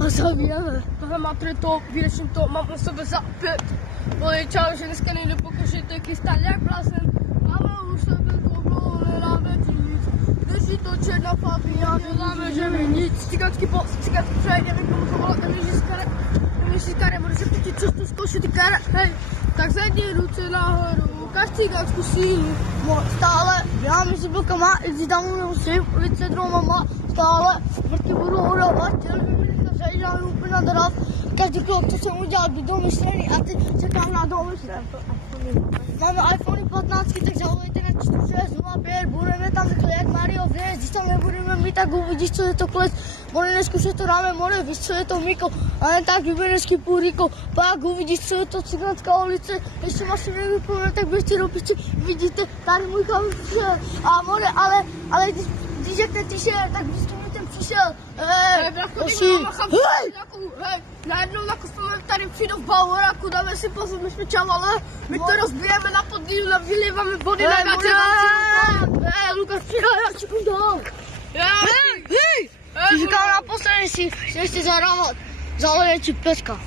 A zabijeme. Tohle matry to, většinou to mám u sebe za 5. Vole, čau, že dneska nejde pokažit, tak je stále jak blázen. Máme u sebe koblo, nedáme ti nic. Drží to černá papíra, děláme, že my nic. Cigánsky přejde, někomu to volat, nemůžeš kare, můžeš se ptít, co tu zkoušet ty kare. Hej, tak zvedni ruce nahoru, ukáž cigánskou sílu. Stále, já mezi blokama, když tam musím, více mama, stále, vrty budu hodovat, chtěl by mi dneska zajíždám úplně na doraz. Každý krok, co jsem udělal, by domyšlený a ty čekám na domyšlený. Máme iPhone 15, tak zavolejte na 4605, budeme tam to jak Mario vlez, když tam nebudeme mít, tak uvidíš, co je to kles. More neskúšaj to dáme, more, víš, co je to Miko, ale tak vyberežský půríko, pak uvidíš, co je to Cigánská ulice, ještě asi nevyplňuje, tak běžte do piči, vidíte, tady můj kam přišel, a more, ale když řekne tiše, tak vždycky mi ten přišel, hej, najednou jako jsme tady přijdou v Bavoráku, dáme si pozor, my jsme čavale, my to rozbijeme na podíl, vyléváme body na gače, Lukáš, přidal, já ti udám. Hej! Ty říkám naposledy si ještě zahrát, zaleje ti pecka.